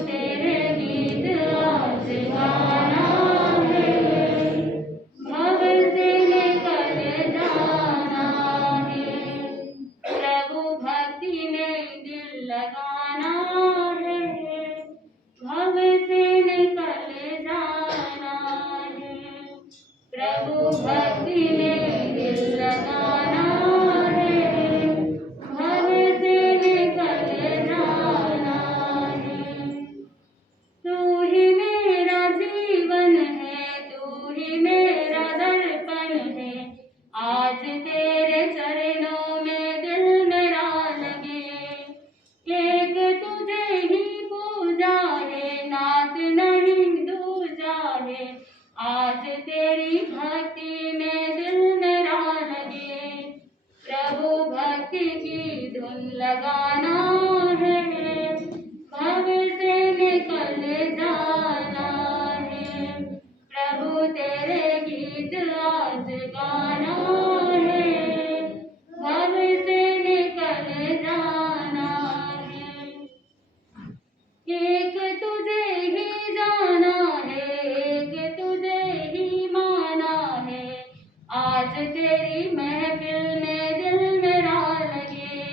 तेरे गीत आज गाना है, भव से निकल जाना है, प्रभु भक्ति में दिल लगाना है, भव से निकल जाना है, प्रभु भक्ति में दिल लगाना है, भव से निकल जाना है। तू ही मेरा जीवन है, तू ही मेरा दर्पण है, आज तेरे चरणों में दिल मेरा लगे। एक तुझे ही पूजा है, नाथ नहीं दूजा है, आज तेरी भक्ति में दिल मेरा लगे। प्रभु भक्ति की धुन लगाना है, भव से निकल जाना है, प्रभु तेरे गीत आज गाना है, भव से निकल जाना है। एक तुझे ही जाना है, एक तुझे ही माना है, आज तेरी महफिल में दिल मेरा लगे।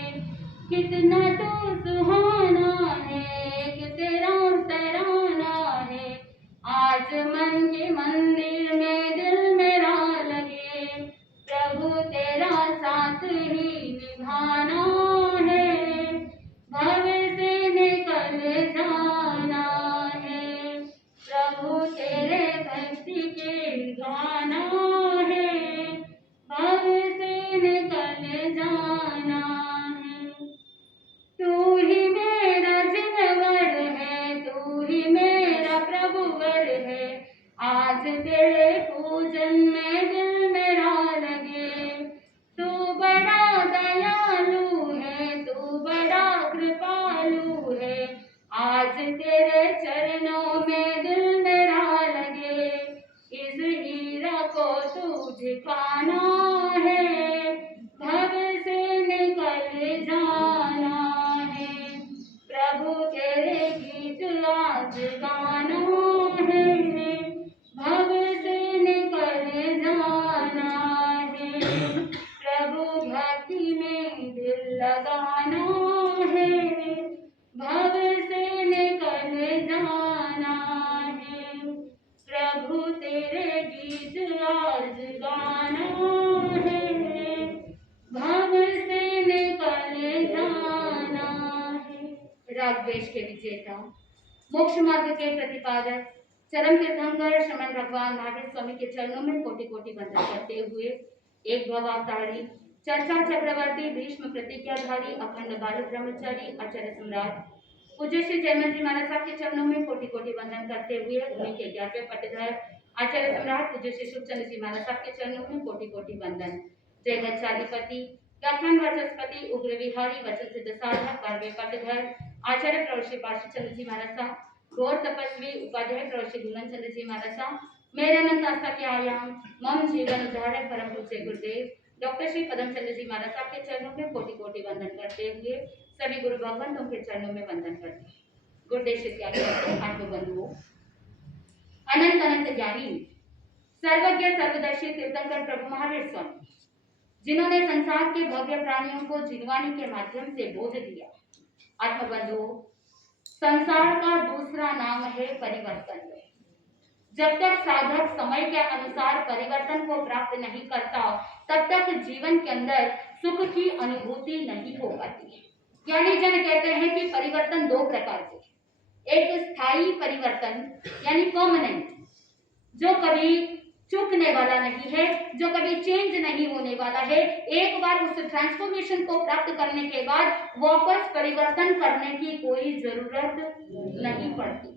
कितना तो सुहाना है, एक तेरा तराना है, आज मन के मंदिर में दिल मेरा लगे। प्रभु तेरा साथ ही निभाना है, भव से निकल जाना है, प्रभु तेरे भक्ति के गाना है, भव से निकल जाना है। तू ही मेरा जिनवर है, तू ही मेरा प्रभुवर है, आज तेरे पूजन में दिल मेरा लगे। तू बड़ा दयालु है, तू बड़ा कृपालु है, आज तेरे चरणों में दिल मेरा लगे। इस हीरा को तू झुकाना है, भव से निकल जाना है, प्रभु तेरे गीत आज गाना है, भव से निकल जाना है, प्रभु भक्ति में दिल लगाना है, भव से निकल जाना है, प्रभु तेरे गीत आज गाना है, भव से निकल जाना है। राग द्वेष के विजेता, मोक्ष मार्ग के प्रतिपादक, चरम तीर्थंकर श्रमण भगवान महावीर स्वामी के चरणों में कोटि कोटि वंदन करते हुए एक भवावतारी, चर्चा चक्रवर्ती, भीष्म प्रतिज्ञाधारी, अखंड बाल ब्रह्मचारी, आचार्य सम्राट पूज्य श्री जयमल जी महाराज साहब के चरणों में कोटि कोटि वंदन करते हुए उन्हीं के 11वें पट्टधर आचार्य सम्राट पूज्य श्री सुखचंद्र जी महाराज साहब के चरणों में कोटि कोटि वंदन। जय गच्छाधिपति, व्याख्यान वाचस्पति, उग्र विहारी, वचन सिद्ध साधक, 12वें पट्टधर आचार्य प्रभु श्री पार्षद चंद्र जी महाराज साहब, गौर तपस्वी उपाध्याय प्रभु श्री गुणन चंद्र जी महाराज साहब, मेरे अनंत आस्था के आयाम मम जीवन उद्धारक परम पूज्य गुरुदेव डॉक्टर श्री पदम चंद्र जी महाराज साहब के चरणों में कोटि कोटि वंदन करते हुए सभी गुरु भगवंतों के चरणों में वंदन करते हैं। गुरुदेव शिष्य आत्म बंधुओं, अनंत अनंत ज्ञानी, सर्वज्ञ सर्वदर्शी तीर्थंकर प्रभु महावीर स्वामी, जिन्होंने संसार के भव्य प्राणियों को जिनवाणी के माध्यम से बोध दिया। आत्म बंधुओं, संसार का दूसरा नाम है परिवर्तन। जब तक साधक समय के अनुसार परिवर्तन को प्राप्त नहीं करता, तब तक जीवन के अंदर सुख की अनुभूति नहीं हो पाती है। ज्ञानी जन कहते हैं कि परिवर्तन दो प्रकार के, एक स्थायी परिवर्तन यानी परमानेंट, जो कभी चूकने वाला नहीं है, जो कभी चेंज नहीं होने वाला है। एक बार उस ट्रांसफॉर्मेशन को प्राप्त करने के बाद वापस परिवर्तन करने की कोई जरूरत नहीं पड़ती।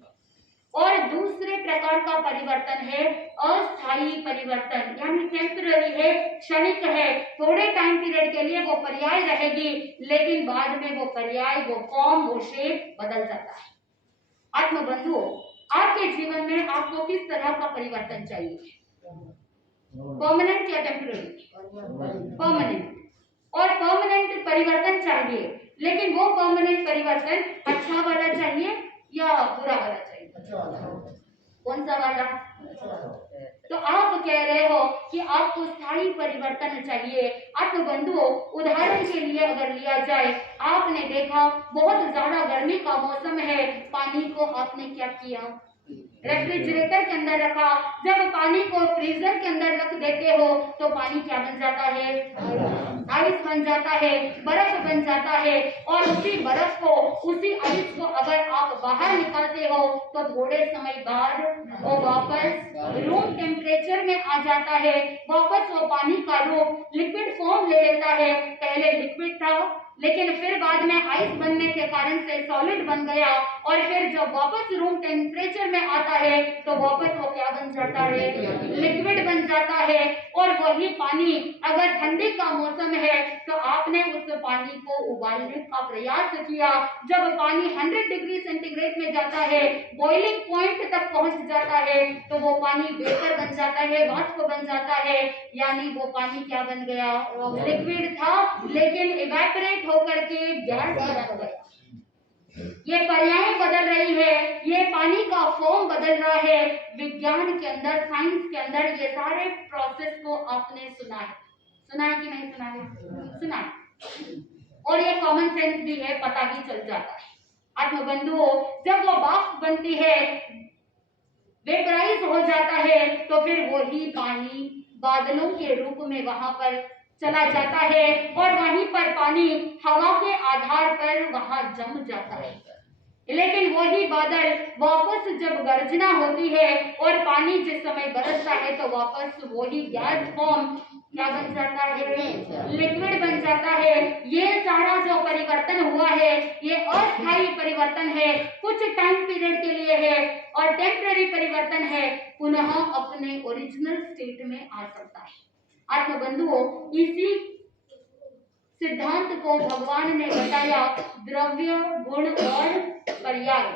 और दूसरे प्रकार का परिवर्तन है अस्थायी परिवर्तन, यानी टेम्पररी है, क्षणिक है, थोड़े टाइम पीरियड के लिए वो पर्याय रहेगी, लेकिन बाद में वो पर्याय, वो फॉर्म, वो शेप बदल जाता है। आत्मबंधुओं, आपके जीवन में आपको किस तरह का परिवर्तन चाहिए? परमानेंट या टेम्पररी? परमानेंट। और परमानेंट परिवर्तन चाहिए, लेकिन वो परमानेंट परिवर्तन अच्छा वाला चाहिए या बुरा वाला चाहिए? कौन सा वाला? तो आप कह रहे हो कि आपको स्थायी परिवर्तन चाहिए। आत्मबंधुओं, उदाहरण के लिए अगर लिया जाए, आपने देखा बहुत ज्यादा गर्मी का मौसम है, पानी को आपने क्या किया? रेफ्रिजरेटर के अंदर रखा। जब पानी को फ्रीजर के अंदर रख देते हो तो पानी क्या बन जाता है? आइस बन जाता है, बर्फ बन जाता है। और उसी बर्फ को, उसी आइस को अगर आप बाहर निकालते हो तो थोड़े समय बाद वो वापस रूम टेम्परेचर में आ जाता है। वापस वो पानी का रूप लिक्विड फॉर्म ले लेता है। पहले लिक्विड था, लेकिन फिर बाद में आइस बनने के कारण से सॉलिड बन गया। और फिर जब वापस रूम टेम्परेचर में आता है तो वापस वो क्या बन जाता है? लिक्विड बन जाता है। और वही पानी अगर ठंडी का मौसम है तो आपने उस पानी को उबालने का प्रयास किया। जब पानी 100 डिग्री सेंटीग्रेड में जाता है, बॉइलिंग पॉइंट तक पहुंच जाता है, तो वो पानी वेपर बन जाता है, वाष्प बन जाता है। यानी वो पानी क्या बन गया? लिक्विड था, लेकिन इवेपोरेट होकर के गैस बन गया। ये पर्याय बदल रही है, ये पानी का फॉर्म बदल रहा है। विज्ञान के अंदर, साइंस के अंदर ये सारे प्रोसेस को आपने सुना है। सुना है कि नहीं सुना है? सुना है। और ये कॉमन सेंस भी है, पता भी चल जाता है। आत्मबंधुओं, जब वो वाष्प बनती है, वेपराइज हो जाता है, तो फिर वही पानी बादलों के रूप में वहां पर चला जाता है। और वहीं पर पानी हवा के आधार पर वहां जम जाता है। लेकिन वही बादल वापस जब गर्जना होती है और पानी जिस समय बरसता है तो वापस वही गैस फॉर्म क्या बन जाता है? लिक्विड बन जाता है। ये सारा जो परिवर्तन हुआ है, ये अस्थायी परिवर्तन है, कुछ टाइम पीरियड के लिए है और टेम्पररी परिवर्तन है, पुनः अपने ओरिजिनल स्टेट में आ सकता है। आत्मबंधुओं, इसी सिद्धांत को भगवान ने बताया द्रव्य, गुण और पर्याय।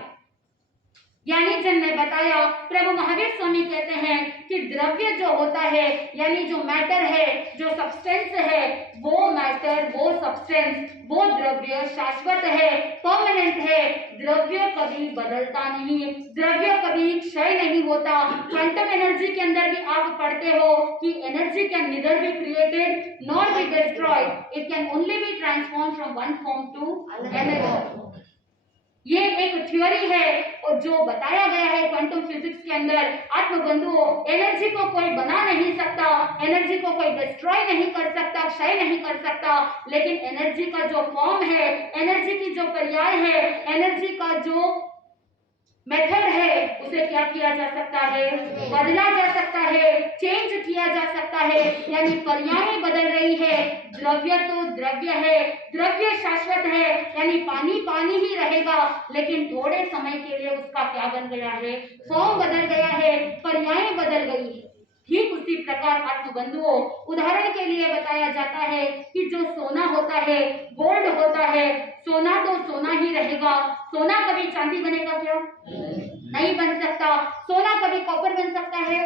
यानी जब मैं बताया, प्रभु महावीर स्वामी कहते हैं कि द्रव्य जो होता है, यानी जो मैटर है, जो सब्सटेंस है, वो मैटर, वो सब्सटेंस, वो द्रव्य शाश्वत है, परमानेंट है। द्रव्य कभी बदलता नहीं, द्रव्य कभी क्षय नहीं होता। क्वांटम एनर्जी के अंदर भी आप पढ़ते हो कि energy can neither be created nor be destroyed, it can only be transform from one form to another. ये एक थ्योरी है और जो बताया गया है क्वांटम फिजिक्स के अंदर। आत्मबंधुओं, एनर्जी को कोई बना नहीं सकता, एनर्जी को कोई डिस्ट्रॉय नहीं कर सकता, क्षय नहीं कर सकता। लेकिन एनर्जी का जो फॉर्म है, एनर्जी की जो पर्याय है, एनर्जी का जो मेथड है, उसे क्या किया जा सकता है? बदला जा सकता है, चेंज किया जा सकता है। यानी पर्याय बदल रही है। द्रव्य तो द्रव्य है, द्रव्य शाश्वत है, यानी पानी पानी ही रहेगा, लेकिन थोड़े समय के लिए उसका क्या बन गया है? फॉर्म बदल गया है, पर्याय बदल गई है। ठीक उसी प्रकार आत्मबंधुओं, उदाहरण के लिए बताया जाता है कि जो सोना होता है, गोल्ड होता है, सोना तो सोना ही रहेगा। सोना कभी चांदी बनेगा क्या? नहीं बन सकता। सोना कभी कॉपर बन सकता है?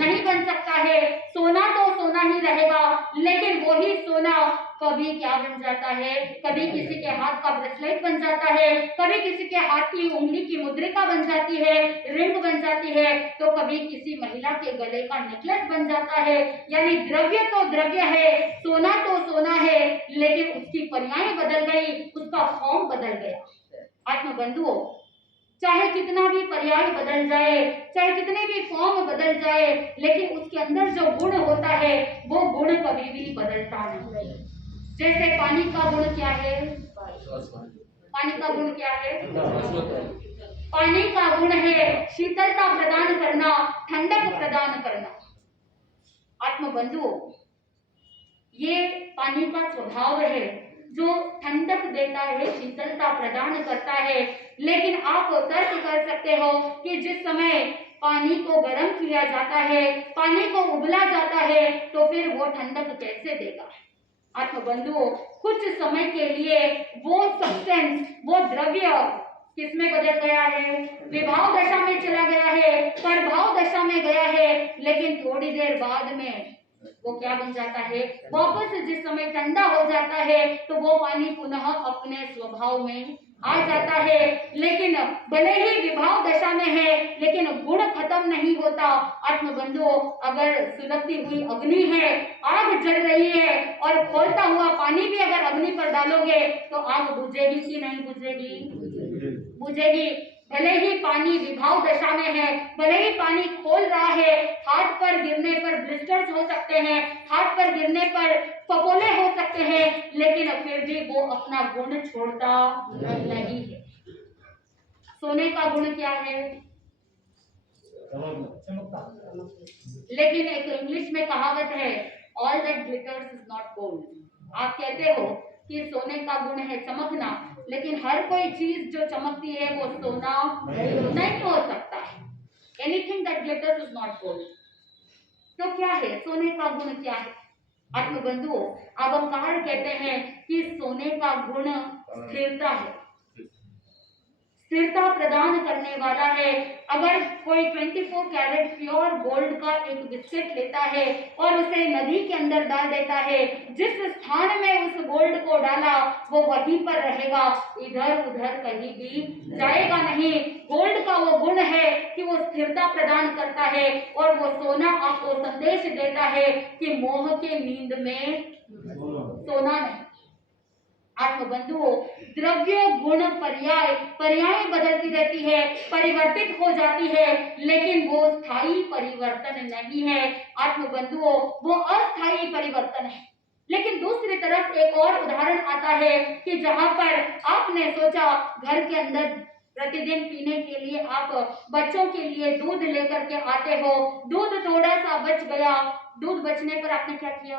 नहीं बन सकता है। सोना तो सोना ही रहेगा, लेकिन वही सोना कभी क्या बन जाता है? कभी किसी के हाथ का ब्रेसलेट बन जाता है, कभी किसी के हाथ की उंगली की मुद्रिका बन जाती है, रिंग बन जाती है, तो कभी किसी महिला के गले का नेकलेस बन जाता है। यानी द्रव्य तो द्रव्य है, सोना तो सोना है, लेकिन उसकी पर्याय बदल गई, उसका फॉर्म बदल गया। आत्मबंधुओं, चाहे कितना भी पर्याय बदल जाए, चाहे कितने भी फॉर्म बदल जाए, लेकिन उसके अंदर जो गुण होता है वो गुण कभी भी बदलता नहीं। जैसे पानी का गुण क्या है? पानी का गुण क्या है? पानी का गुण है शीतलता प्रदान करना, ठंडक प्रदान करना। आत्मबंधुओं, ये पानी का स्वभाव है जो ठंडक देता है, शीतलता प्रदान करता है। लेकिन आप तर्क कर सकते हो कि जिस समय पानी को गर्म किया जाता है, पानी को उबला जाता है, तो फिर वो ठंडक कैसे देगा? आत्मबंधुओं, कुछ समय के लिए वो सब्सटेंस, वो द्रव्य किसमें बदल गया है? विभाव दशा में चला गया है, प्रभाव दशा में गया है, लेकिन थोड़ी देर बाद में वो क्या बन जाता है? वापस जिस समय ठंडा हो जाता है तो वो पानी पुनः अपने स्वभाव में आ जाता है। है, लेकिन भले ही विभाव दशा में है, लेकिन गुण खत्म नहीं होता। आत्मबंधुओं, अगर सुलगती हुई अग्नि है, आग जल रही है और खोलता हुआ पानी भी अगर अग्नि पर डालोगे तो आग बुझेगी कि नहीं बुझेगी? बुझेगी। भले ही पानी विभाव दशा में है, भले ही पानी खोल रहा है, हाथ पर गिरने पर ब्लिस्टर्स हो सकते हैं, हाथ पर गिरने पर फफोले हो सकते हैं, लेकिन फिर भी वो अपना गुण छोड़ता नहीं है। सोने का गुण क्या है? लेकिन एक इंग्लिश में कहावत है, all that glitters is not gold. आप कहते हो कि सोने का गुण है चमकना, लेकिन हर कोई चीज जो चमकती है वो सोना नहीं हो सकता है। Anything that glitters is not gold. तो क्या है सोने का गुण? क्या है आत्मबंधुओं? अवंकार कहते हैं कि सोने का गुण स्थिरता है, स्थिरता प्रदान करने वाला है। अगर कोई 24 कैरेट प्योर गोल्ड का एक बिस्किट लेता है और उसे नदी के अंदर डाल देता है, जिस स्थान में उस गोल्ड को डाला वो वहीं पर रहेगा, इधर उधर कहीं भी जाएगा नहीं। गोल्ड का वो गुण है कि वो स्थिरता प्रदान करता है, और वो सोना आपको संदेश देता है कि मोह के नींद में सोना नहीं। आत्मबंधुओं, द्रव्य गुण पर्याय बदलती रहती है, परिवर्तित हो जाती है, लेकिन वो स्थायी परिवर्तन नहीं है। आत्मबंधुओं, वो अस्थायी परिवर्तन है। लेकिन दूसरी तरफ एक और उदाहरण आता है कि जहां पर आपने सोचा घर के अंदर प्रतिदिन पीने के लिए आप बच्चों के लिए दूध लेकर के आते हो, दूध थोड़ा सा बच गया, दूध बचने पर आपने क्या किया?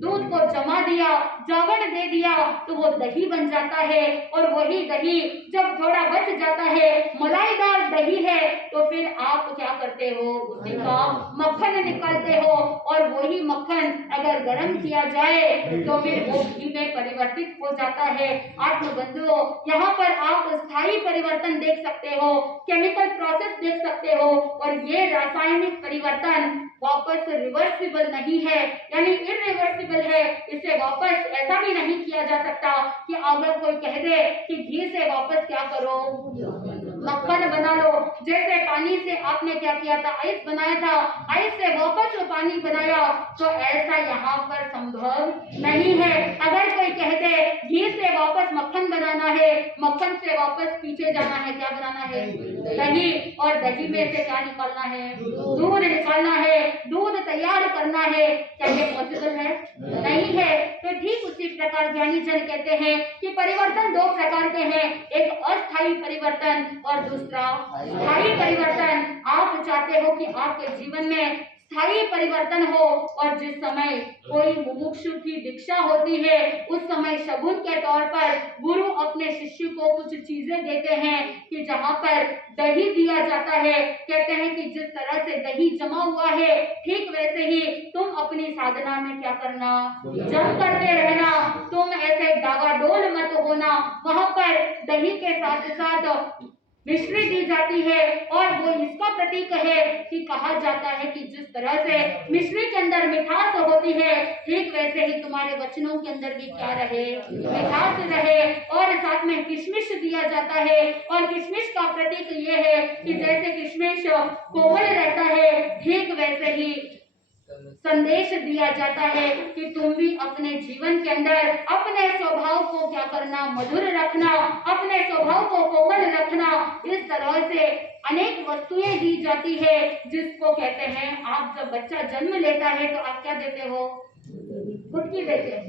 दूध को जमा दिया, जावड़ दे दिया, तो वो दही बन जाता है। और वही दही जब थोड़ा बच जाता है, मलाईदार दही है, तो फिर आप क्या करते हो? उसी का मक्खन निकालते हो, और वही मक्खन अगर गर्म किया जाए तो फिर वो घी में परिवर्तित हो जाता है। आत्मबंधुओं, यहाँ पर आप स्थायी परिवर्तन देख सकते हो, केमिकल प्रोसेस देख सकते हो, और ये रासायनिक परिवर्तन वापस रिवर्सिबल नहीं है, यानी इरिवर्सिबल है। इसे वापस ऐसा भी नहीं किया जा सकता कि अगर कोई कह दे कि घी से वापस क्या करो, मक्खन बना लो। जैसे पानी से आपने क्या किया था? आइस बनाया था, आइस से वापस पानी बनाया, तो ऐसा यहाँ पर संभव नहीं है। अगर कोई कह दे घी से वापस मक्खन बनाना है, मक्खन से वापस पीछे जाना है, क्या बनाना है? दही। और दही में से क्या निकालना है? दूध निकालना है, दूध तैयार करना है। क्या ये पॉसिबल है? नहीं है। तो ठीक उसी प्रकार ज्ञानी जन कहते हैं कि परिवर्तन दो प्रकार के हैं, एक अस्थायी परिवर्तन और दूसरा स्थायी परिवर्तन। आप चाहते हो कि आपके जीवन में स्थायी परिवर्तन हो, और जिस समय कोई मुमुक्षु की दीक्षा होती है, उस समय शगुन के तौर पर गुरु अपने शिष्य को कुछ चीजें देते हैं कि जहाँ पर दही दिया जाता है, कहते हैं कि जिस तरह से दही जमा हुआ है, ठीक वैसे ही तुम अपनी साधना में क्या करना? जम करके रहना। तुम ऐसे डावाडोल मत होना। वहां पर दही के साथ साथ मिश्री दी जाती है, और वो इसका प्रतीक है कि कहा जाता है कि जिस तरह से मिश्री के अंदर मिठास होती है, ठीक वैसे ही तुम्हारे वचनों के अंदर भी क्या रहे? मिठास रहे। और साथ में किशमिश दिया जाता है, और किशमिश का प्रतीक ये है कि जैसे किशमिश कोमल रहता है, ठीक वैसे ही संदेश दिया जाता है कि तुम भी अपने जीवन के अंदर अपने स्वभाव को क्या करना? मधुर रखना, अपने स्वभाव को कोमल रखना। इस तरह से अनेक वस्तुएं दी जाती है, जिसको कहते हैं, आप जब बच्चा जन्म लेता है तो आप क्या देते हो? गुटकी देते हैं।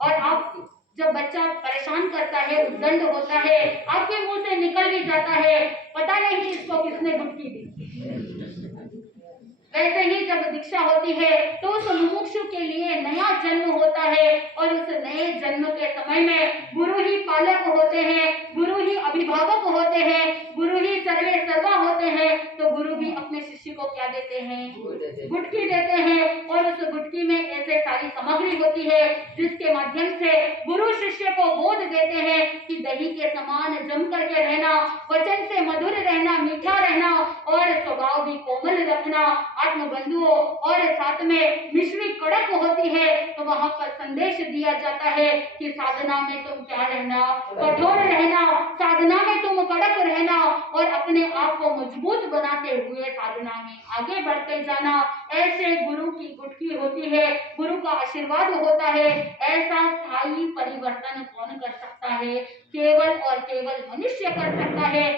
और आप जब बच्चा परेशान करता है, उद्दंड होता है, आपके मुंह से निकल भी जाता है, पता नहीं इसको किसने गुटकी दी। वैसे ही जब दीक्षा होती है तो उस मुमुक्षु के लिए नया जन्म होता है, और उस नए जन्म के समय में गुरु ही पालक होते हैं, गुरु ही अभिभावक होते हैं, गुरु ही सर्वे सर्वा होते हैं। तो गुरु भी अपने शिष्य को क्या देते हैं? गुटकी देते हैं। और उस गुटकी में ऐसे सारी सामग्री होती है जिसके माध्यम से गुरु शिष्य को बोध देते हैं कि दही के समान जम करके रहना, वचन से मधुर रहना, मीठा रहना, और स्वभाव भी कोमल रखना। आत्मबंधुओं, और साथ में मिश्री कड़क होती है, तो वहां पर संदेश दिया जाता है कि साधना में तुम क्या रहना? कठोर रहना। और अपने आप को मजबूत बनाते हुए साधना में आगे बढ़ते जाना। ऐसे गुरु की गुटकी होती है, गुरु का आशीर्वाद होता है। ऐसा स्थायी परिवर्तन कौन कर सकता है? केवल और केवल मनुष्य कर सकता है।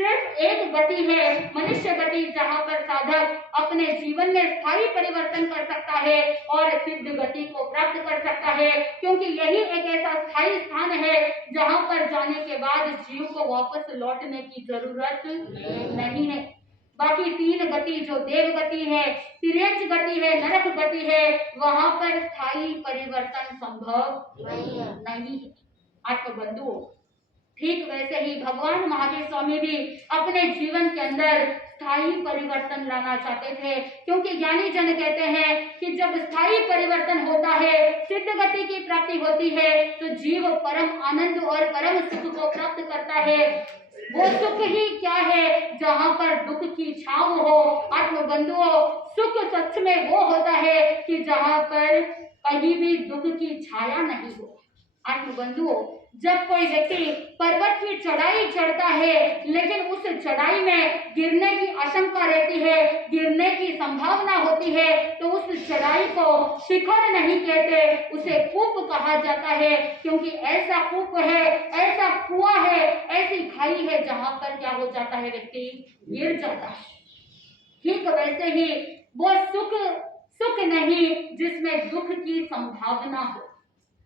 सिर्फ एक गति है मनुष्य गति, जहाँ पर साधक अपने जीवन में स्थायी परिवर्तन कर सकता है और सिद्ध गति को प्राप्त कर सकता है, क्योंकि यही एक ऐसा स्थायी स्थान है जहाँ पर जाने के बाद जीव को वापस लौटने की जरूरत नहीं है। बाकी तीन गति जो देव गति है, तिर्यंच गति है, नरक गति है, वहां पर स्थायी परिवर्तन संभव नहीं है। आत्मबंधुओं, ठीक वैसे ही भगवान महावीर स्वामी भी अपने जीवन के अंदर स्थायी परिवर्तन लाना चाहते थे, क्योंकि ज्ञानी जन कहते हैं कि जब स्थायी परिवर्तन होता है, सिद्ध गति की प्राप्ति होती है, तो जीव परम आनंद और परम सुख को प्राप्त करता है। वो सुख ही क्या है? जहाँ पर दुख की छाव हो। आत्मबंधुओं, सुख सच में वो होता है कि जहाँ पर कहीं भी दुख की छाया नहीं हो। आत्मबंधुओं, जब कोई व्यक्ति पर्वत की चढ़ाई चढ़ता है, लेकिन उस चढ़ाई में गिरने की आशंका रहती है, गिरने की संभावना होती है, तो उस चढ़ाई को शिखर नहीं कहते, उसे कूप कहा जाता है, क्योंकि ऐसा कूप है, ऐसा कुआं है, ऐसी खाई है जहां पर क्या हो जाता है? व्यक्ति गिर जाता है। ठीक वैसे ही वो सुख नहीं जिसमें दुख की संभावना हो।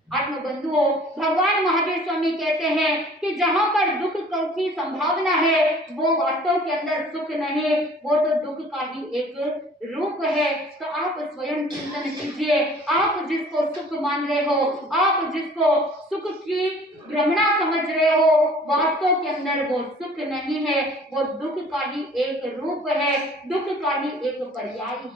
आत्मबंधुओं, भगवान महावीर स्वामी कहते हैं कि जहां पर दुख की संभावना है, वो वास्तव के अंदर सुख नहीं, वो तो दुख का ही एक रूप है। तो आप स्वयं चिंतन कीजिए, आप जिसको सुख मान रहे हो, आप जिसको सुख की भ्रमणा समझ रहे हो, वास्तव के अंदर वो सुख नहीं है, वो दुख का ही एक रूप है, दुख का ही एक पर्याय है।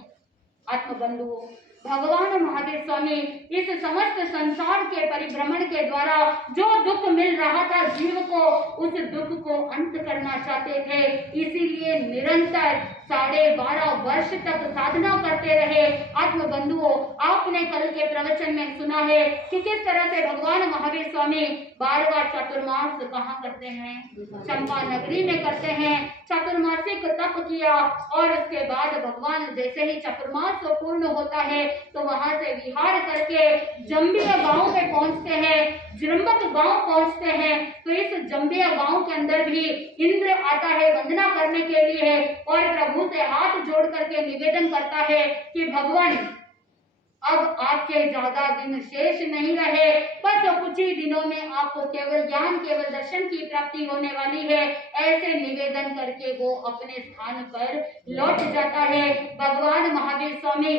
आत्मबंधुओं, भगवान महावीर स्वामी इस समस्त संसार के परिभ्रमण के द्वारा जो दुख मिल रहा था जीव को, उस दुख को अंत करना चाहते थे। इसीलिए निरंतर 12.5 वर्ष तक साधना करते रहे। आत्मबंधुओं, आपने कल के प्रवचन में सुना है कि किस तरह से भगवान महावीर स्वामी 12वां चातुर्मास कहाँ करते हैं? चंपा नगरी में करते हैं। चातुर्मासिक तप किया और उसके बाद भगवान जैसे ही चातुर्मास पूर्ण होता है, तो वहां से विहार करके जंबिया गांव में पहुंचते हैं, जृंबक गांव पहुंचते हैं। तो इस जंबिया गांव के अंदर भी इंद्र आता है वंदना करने के लिए और प्रभु से हाथ जोड़ करके निवेदन करता है कि भगवान, अब आपके ज्यादा दिन शेष नहीं रहे, बस कुछ ही दिनों में आपको केवल ज्ञान, केवल दर्शन की प्राप्ति होने वाली है। ऐसे निवेदन करके वो अपने स्थान पर लौट जाता है। भगवान महावीर स्वामी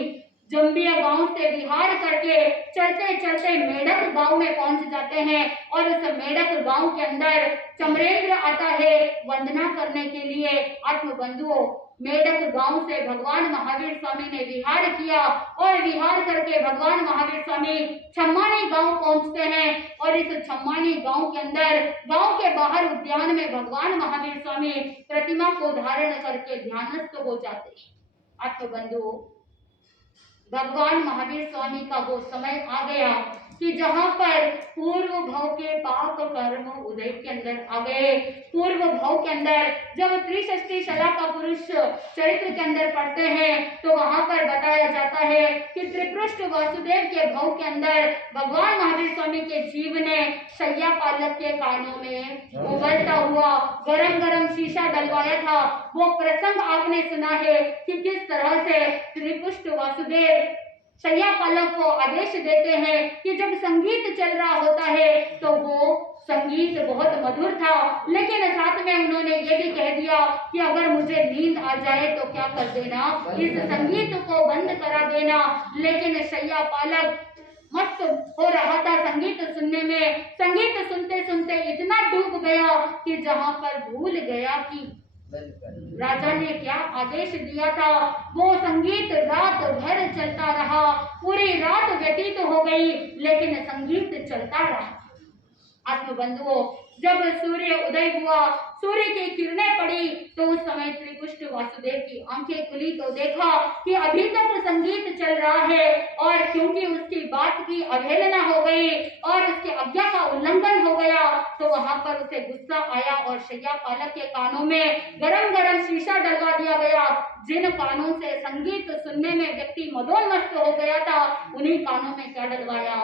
जंबिया गांव से विहार करके चलते चलते मेढक गांव में पहुंच जाते हैं और उस मेढक गांव के अंदर चमरेंद्र आता है वंदना करने के लिए। आत्मबंधुओं, मेढक गांव से भगवान महावीर स्वामी ने विहार किया और विहार करके भगवान महावीर स्वामी छम्मानी गांव पहुंचते हैं और इस छम्मानी गांव के अंदर, गांव के बाहर उद्यान में भगवान महावीर स्वामी प्रतिमा को धारण करके ध्यानस्थ हो जाते हैं। आत्मबंधुओं, भगवान महावीर स्वामी का वो समय आ गया कि जहाँ पर पूर्व भव के पाप कर्म उदय के अंदर आ गए। पूर्व भव के अंदर जब त्रिषष्टि शला का पुरुष चरित्र के अंदर पढ़ते हैं, तो वहां पर बताया जाता है कि त्रिपृष्ठ वासुदेव के भव के अंदर भगवान महावीर स्वामी के जीव ने शैया पालक के कानों में उबलता हुआ गरम गरम शीशा डलवाया था। वो प्रसंग आपने सुना है कि किस तरह से त्रिपृष्ठ वासुदेव शैया पालक को आदेश देते हैं कि जब संगीत चल रहा होता है तो वो संगीत बहुत मधुर था, लेकिन साथ में उन्होंने ये भी कह दिया कि अगर मुझे नींद आ जाए तो क्या कर देना, इस संगीत को बंद करा देना। लेकिन शैया पालक मस्त हो रहा था संगीत सुनने में, संगीत सुनते सुनते इतना डूब गया कि जहाँ पर भूल गया कि राजा ने क्या आदेश दिया था। वो संगीत रात भर चलता रहा, पूरी रात व्यतीत हो गई, लेकिन संगीत चलता रहा। आत्मबंधुओं, जब सूर्य उदय हुआ, सूर्य की किरणें पड़ी तो उस समय श्री कृष्ण वासुदेव की आंखें खुली तो देखा कि अभी तक संगीत चल रहा है, और क्योंकि उसकी बात की अवहेलना हो गई और उसके आज्ञा का उल्लंघन हो गया तो वहां पर उसे गुस्सा आया और शैया पालक के कानों में गरम गरम शीशा डलवा दिया गया। जिन कानों से संगीत सुनने में व्यक्ति मदोन्मस्त हो गया था, उन्हीं कानों में क्या डलवाया?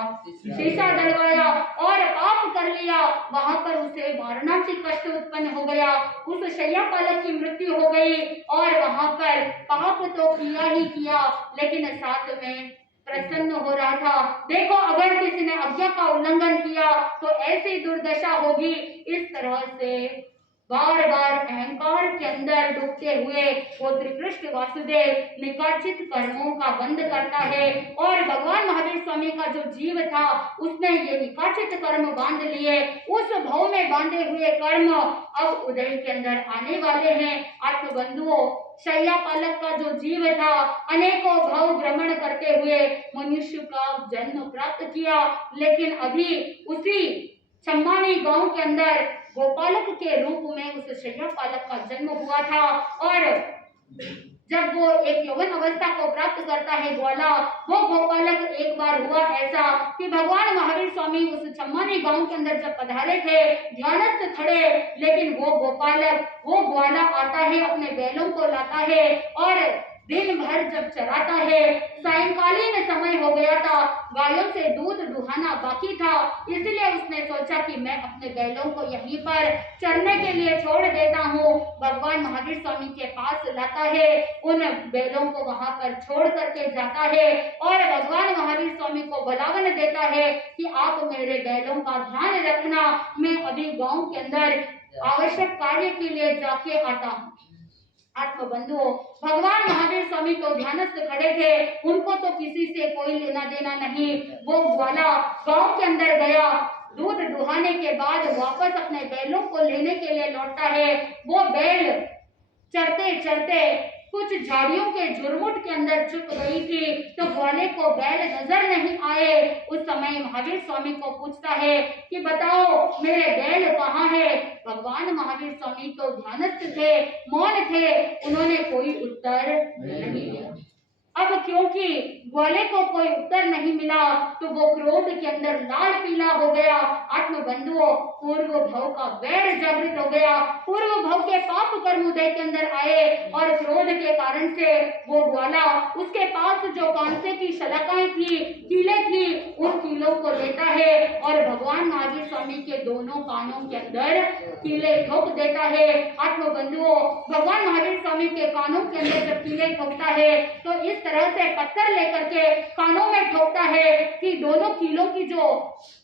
शीशा डलवाया और पाप कर लिया। वहां पर उसे मारणांतिक कष्ट उत्पन्न हो गया, उस शैया पालक की मृत्यु हो गई और वहां पर पाप तो किया ही किया लेकिन साथ में प्रसन्न हो रहा था। देखो, अगर किसी ने आज्ञा का उल्लंघन किया तो ऐसी दुर्दशा होगी। इस तरह से बार बार अहंकार के अंदर डूबते हुए वो श्री कृष्ण वासुदेव निकाचित कर्मों का बंद करता है, और भगवान महावीर स्वामी का जो जीव था उसने ये निकाचित कर्म बांध लिए। उस भाव में बांधे हुए कर्म अब उदय के अंदर आने वाले हैं। आत्मबंधुओं, शैया पालक का जो जीव था अनेकों भाव भ्रमण करते हुए मनुष्य का जन्म प्राप्त किया, लेकिन अभी उसी चम्मानी गांव के अंदर गोपालक के रूप में उस शैया पालक का जन्म हुआ था। और जब वो एक यौवन अवस्था को प्राप्त करता है ग्वाला, वो गोपालक एक बार हुआ ऐसा कि भगवान महावीर स्वामी उस चम्मानी गांव के अंदर जब पधारे थे, ध्यानस्थ खड़े, लेकिन वो गोपालक, वो ग्वाला आता है, अपने बैलों को लाता है और दिन भर जब चराता है, सायंकालीन समय हो गया था, गायों से दूध दुहाना बाकी था, इसलिए उसने सोचा कि मैं अपने बैलों को यहीं पर चरने के लिए छोड़ देता हूँ। भगवान महावीर स्वामी के पास लाता है, उन बैलों को वहां पर छोड़ करके जाता है और भगवान महावीर स्वामी को बलावन देता है कि आप मेरे बैलों का ध्यान रखना, मैं अभी गांव के अंदर आवश्यक कार्य के लिए जाके आता हूँ। आत्मबंधुओं, भगवान महावीर स्वामी तो ध्यानस्थ खड़े थे, उनको तो किसी से कोई लेना देना नहीं। वो ग्वाला गांव के अंदर गया, दूध दुहाने के बाद वापस अपने बैलों को लेने के लिए लौटता है। वो बैल चरते चरते कुछ झाड़ियों के झुरमुट के अंदर छुप गई थी, तो ग्वाले को बैल नजर नहीं आए। उस समय महावीर स्वामी को पूछता है कि बताओ मेरे बैल कहाँ है? भगवान महावीर स्वामी तो ध्यानस्थ थे, मौन थे, उन्होंने कोई उत्तर नहीं दिया। अब क्योंकि ग्वाले को कोई उत्तर नहीं मिला तो वो क्रोध के अंदर लाल पीला हो गया। आत्मबंधुओं, पूर्व भव का वैर जागृत हो गया, पूर्व भव के पाप कर्म उदय के अंदर आए और क्रोध के कारण से वो ग्वाला उसके पास जो कांसे की शलाकाएं थी, कीले थी, उन कीलों को लेता है और भगवान महावीर स्वामी के दोनों कानों के अंदर कीले ठोक देता है। आत्मबंधुओं, भगवान महावीर स्वामी के कानों के अंदर जब कीले ठोकता है तो इस तरह से पत्थर लेकर के कानों में ठोकता है कि दोनों कीलों की जो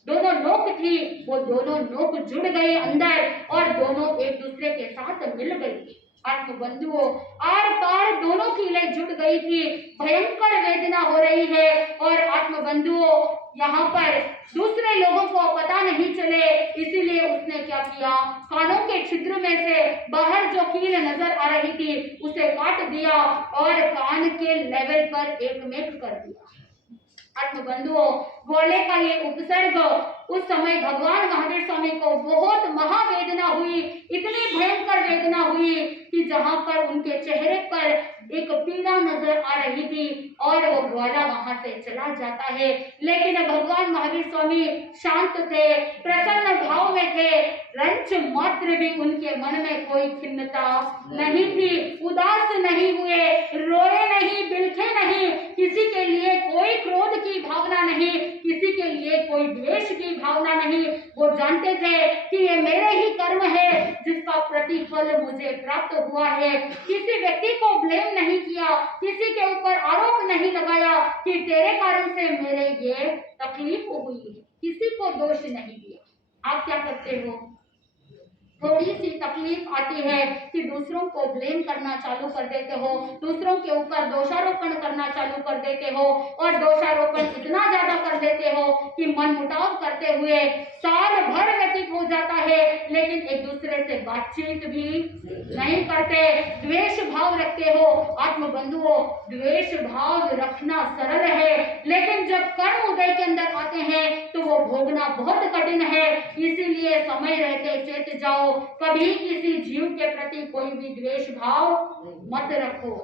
दोनों नोक थी वो दोनों नोक जुड़ गई अंदर और दोनों एक दूसरे के साथ मिल गई। आत्मबंधुओं, आर पार दोनों कीलें जुड़ गई थी, भयंकर वेदना हो रही है और आत्मबंधुओं यहाँ पर दूसरे लोगों को पता नहीं चले, इसीलिए उसने क्या किया, कानों के छिद्र में से बाहर जो कील नजर आ रही थी उसे काट दिया और कान के लेवल पर एक मेक कर दिया। आत्मबंधुओं, ग्वाले का ये उपसर्ग उस समय भगवान महावीर स्वामी को बहुत महावेदना हुई, इतनी भयंकर वेदना हुई कि जहां पर उनके चेहरे पर एक पीड़ा नजर आ रही थी और वो ग्वाला वहां से चला जाता है। लेकिन भगवान महावीर स्वामी शांत थे, प्रसन्न भाव में थे, रंच मात्र भी उनके मन में कोई खिन्नता नहीं थी, उदास नहीं हुए, रोए नहीं, बिलखे नहीं, किसी के लिए कोई क्रोध की भावना नहीं, किसी के लिए कोई द्वेष की भावना नहीं। वो जानते थे कि ये मेरे ही कर्म है जिसका प्रतिफल मुझे प्राप्त हुआ है। किसी व्यक्ति को ब्लेम नहीं किया, किसी के ऊपर आरोप नहीं लगाया कि तेरे कारण से मेरे ये तकलीफ हुई है, किसी को दोष नहीं दिया। आप क्या करते हो, थोड़ी सी तकलीफ आती है कि दूसरों को ब्लेम करना चालू कर देते हो, दूसरों के ऊपर दोषारोपण करना चालू कर देते हो और दोषारोपण इतना ज्यादा कर देते हो कि मनमुटाव करते हुए साल भर व्यतीत हो जाता है लेकिन एक दूसरे से बातचीत भी नहीं करते, द्वेष भाव रखते हो। आत्म बंधुओं, द्वेष भाव रखना सरल है लेकिन जब कर्म उदय के अंदर आते हैं तो वो भोगना बहुत कठिन है। इसीलिए समय रहते चेत जाओ, कभी किसी जीव के प्रति कोई भी द्वेष भाव मत रखो,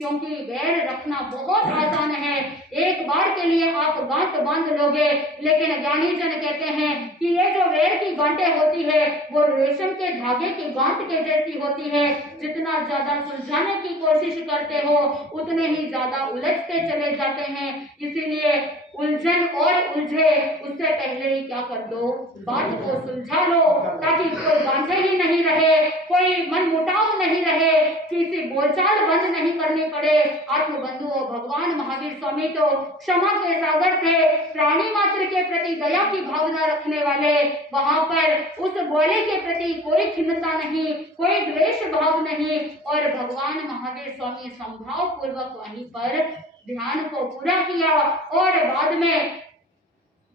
क्योंकि वैर रखना बहुत आसान है। एक बार के लिए आप गांठ बांध लोगे, लेकिन ज्ञानी जन कहते हैं कि ये जो वैर की गांठें होती है वो रेशम के धागे की गांठ के जैसी होती है। जितना ज्यादा सुलझाने की कोशिश करते हो उतने ही ज्यादा उलझते चले जाते हैं। इसीलिए उलझन और उलझे उससे पहले ही क्या कर दो, बात को सुलझा लो, ताकि कोई बांझे ही नहीं रहे, कोई मन मुटाव नहीं रहे, किसी बोलचाल बंद नहीं करनी पड़े। आत्म बंधुओं, भगवान महावीर स्वामी तो क्षमा के सागर थे, प्राणी मात्र के प्रति दया की भावना रखने वाले। वहां पर उस गोले के प्रति कोई खिन्नता नहीं, कोई द्वेष भाव नहीं, और भगवान महावीर स्वामी संभाव पूर्वक वहीं पर ध्यान को पूरा किया। और बाद में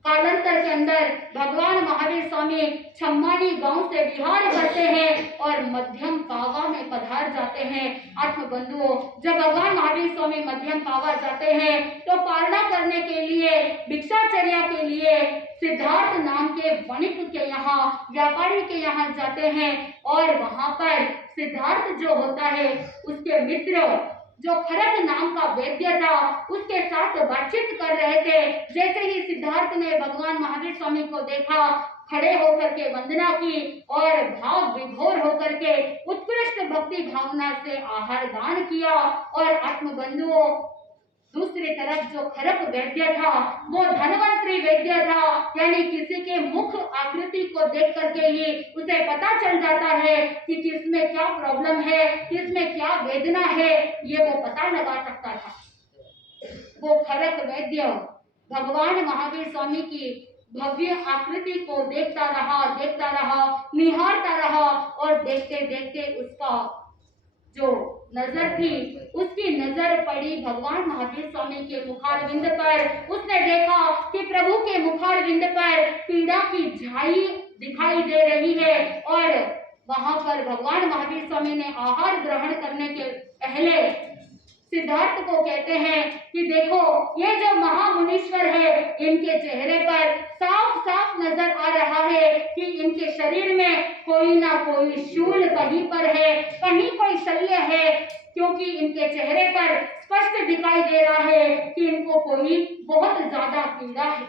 कालांतर के अंदर भगवान महावीर स्वामी छम्मानी गांव से विहार करते हैं और मध्यम पावा में पधार जाते हैं। आत्म बंधुओं, जब भगवान महावीर स्वामी मध्यम पावा जाते हैं तो पालना करने के लिए, भिक्षाचर्या के लिए सिद्धार्थ नाम के वणिक के यहाँ, व्यापारी के यहाँ जाते हैं। और वहां पर सिद्धार्थ जो होता है उसके मित्र जो खरक नाम का वैद्य था उसके साथ बातचीत कर रहे थे। जैसे ही सिद्धार्थ ने भगवान महावीर स्वामी को देखा, खड़े होकर के वंदना की और भाव विभोर होकर के उत्कृष्ट भक्ति भावना से आहार दान किया। और आत्म बंधुओं, दूसरी तरफ जो खरक वैद्य था वो धनवंतरी वैद्य था, यानी किसी के मुख आकृति को देख करके ही उसे पता चल जाता है कि किसमें क्या प्रॉब्लम है, किसमें क्या वेदना है, ये वो पता लगा सकता था। वो खरक वैद्य भगवान महावीर स्वामी की भव्य आकृति को देखता रहा, निहारता रहा, और देखते देखते उसका जो नजर थी उसकी नजर पड़ी भगवान महावीर स्वामी के मुखारविंद पर। उसने देखा कि प्रभु के मुखारविंद पर पीड़ा की झाई दिखाई दे रही है। और वहां पर भगवान महावीर स्वामी ने आहार ग्रहण करने के पहले सिद्धार्थ को कहते हैं कि देखो, ये जो महामुनीश्वर है इनके चेहरे पर साफ साफ नजर आ रहा है कि इनके शरीर में कोई ना कोई शूल कहीं पर है, कहीं कोई शल्य है, क्योंकि इनके चेहरे पर स्पष्ट दिखाई दे रहा है कि इनको कोई बहुत ज्यादा पीड़ा है।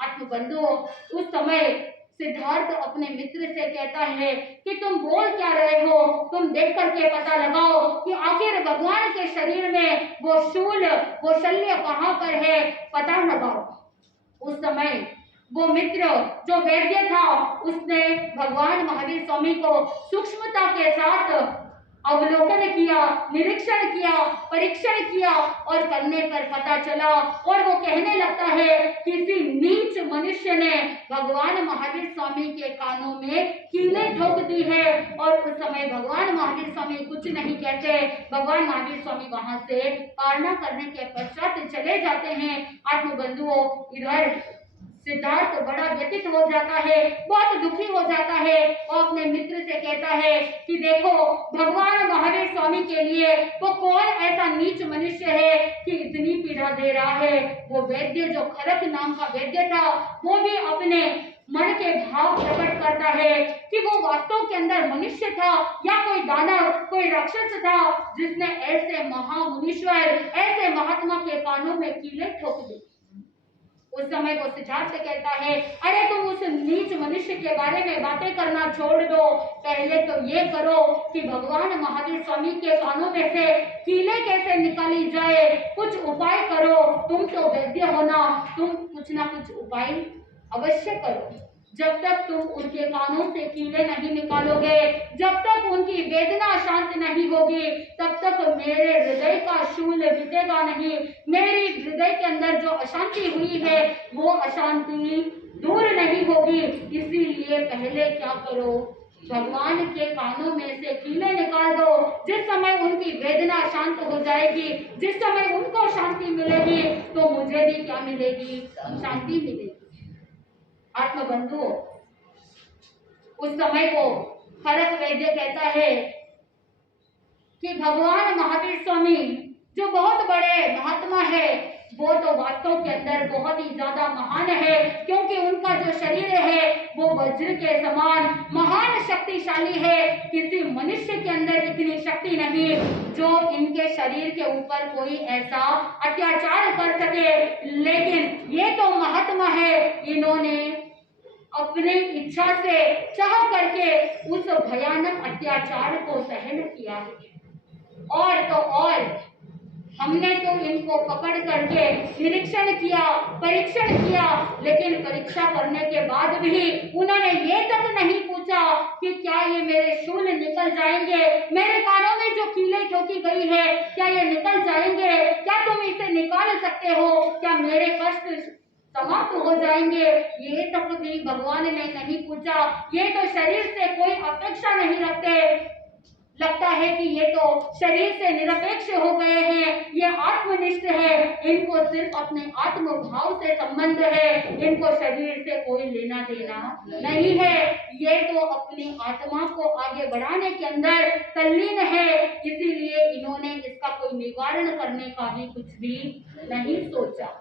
आत्मबंधुओं, उस समय सिद्धार्थ अपने मित्र से कहता है कि तुम बोल क्या रहे हो, तुम देख करके पता लगाओ कि आखिर भगवान के शरीर में वो शूल, वो शल्य कहाँ पर है, पता लगाओ। उस समय वो मित्र जो वैद्य था उसने भगवान महावीर स्वामी को सूक्ष्मता के साथ अवलोकन किया, निरीक्षण किया, परीक्षण किया, और करने पर पता चला। और वो कहने लगता है किसी नीच मनुष्य ने भगवान महावीर स्वामी के कानों में कीलें ठोक दी है। और उस समय भगवान महावीर स्वामी कुछ नहीं कहते, भगवान महावीर स्वामी वहां से पालना करने के पश्चात चले जाते हैं। आत्मबंधुओं, इधर सिद्धार्थ बड़ा व्यथित हो जाता है, बहुत दुखी हो जाता है, और अपने मित्र से कहता है कि देखो, भगवान महावीर स्वामी के लिए वो कौन ऐसा नीच मनुष्य है कि इतनी पीड़ा दे रहा है। वो वैद्य जो खरक नाम का वैद्य था वो भी अपने मन के भाव प्रकट करता है कि वो वास्तव के अंदर मनुष्य था या कोई दानव, कोई राक्षस था जिसने ऐसे महामुनीश्वर, ऐसे महात्मा के कानों में कीलें ठोक दी। उस समय वो सिद्धार्थ से कहता है, अरे तुम उस नीच मनुष्य के बारे में बातें करना छोड़ दो, पहले तो ये करो कि भगवान महावीर स्वामी के कानों में से कीलें कैसे निकाली जाए, कुछ उपाय करो। तुम तो वैद्य हो ना, तुम कुछ ना कुछ उपाय अवश्य करो। जब तक तुम उनके कानों से कीलें नहीं निकालोगे, जब तक उनकी वेदना शांत नहीं होगी, तब तक मेरे हृदय का शूल मिटेगा नहीं। मेरी हृदय के अंदर जो अशांति हुई है वो अशांति दूर नहीं होगी। इसीलिए पहले क्या करो, भगवान के कानों में से कीलें निकाल दो। जिस समय उनकी वेदना शांत हो जाएगी, जिस समय उनको शांति मिलेगी, तो मुझे भी क्या मिलेगी, शांति मिलेगी। आत्मबंधुओं, उस समय को खरक वैद्य कहता है कि भगवान महावीर स्वामी जो बहुत बड़े महात्मा है, वो तो वास्तव के अंदर बहुत ही ज्यादा महान है, क्योंकि उनका जो शरीर है वो वज्र के समान महान शक्तिशाली है। किसी मनुष्य के अंदर इतनी शक्ति नहीं जो इनके शरीर के ऊपर कोई ऐसा अत्याचार कर सके। लेकिन ये तो महात्मा है, इन्होंने अपनी इच्छा से चाह करके उस भयानक अत्याचार को सहन किया। और तो और हमने तो इनको पकड़ करके निरीक्षण किया, परीक्षण किया, लेकिन परीक्षा करने के बाद भी उन्होंने ये तक नहीं पूछा कि क्या ये मेरे शूल निकल जाएंगे, मेरे कानों में जो कीलें ठोकी गई है क्या ये निकल जाएंगे, क्या तुम इसे निकाल सकते हो, क्या मेरे कष्ट समाप्त हो जाएंगे। ये तक भी भगवान ने नहीं पूछा। ये तो शरीर से कोई अपेक्षा नहीं रखते, लगता है कि ये तो शरीर से निरपेक्ष हो गए हैं, ये आत्मनिष्ठ है, इनको सिर्फ अपने आत्म भाव से संबंध है, इनको शरीर से कोई लेना देना नहीं है। ये तो अपनी आत्मा को आगे बढ़ाने के अंदर तल्लीन है, इसीलिए इन्होंने इसका कोई निवारण करने का भी कुछ भी नहीं सोचा।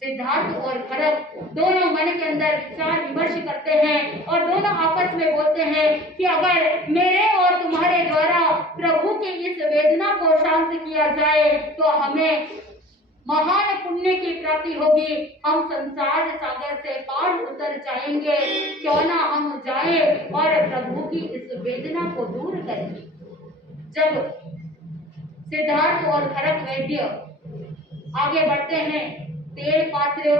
सिद्धार्थ और खरक दोनों मन के अंदर विचार विमर्श करते हैं और दोनों आपस में बोलते हैं कि अगर मेरे और तुम्हारे द्वारा प्रभु की इस वेदना को शांत किया जाए तो हमें महान पुण्य की प्राप्ति होगी, हम संसार सागर से पार उतर जाएंगे, क्यों ना हम जाए और प्रभु की इस वेदना को दूर करें। जब सिद्धार्थ और खरक वैद्य आगे बढ़ते हैं, तेल, पात्र,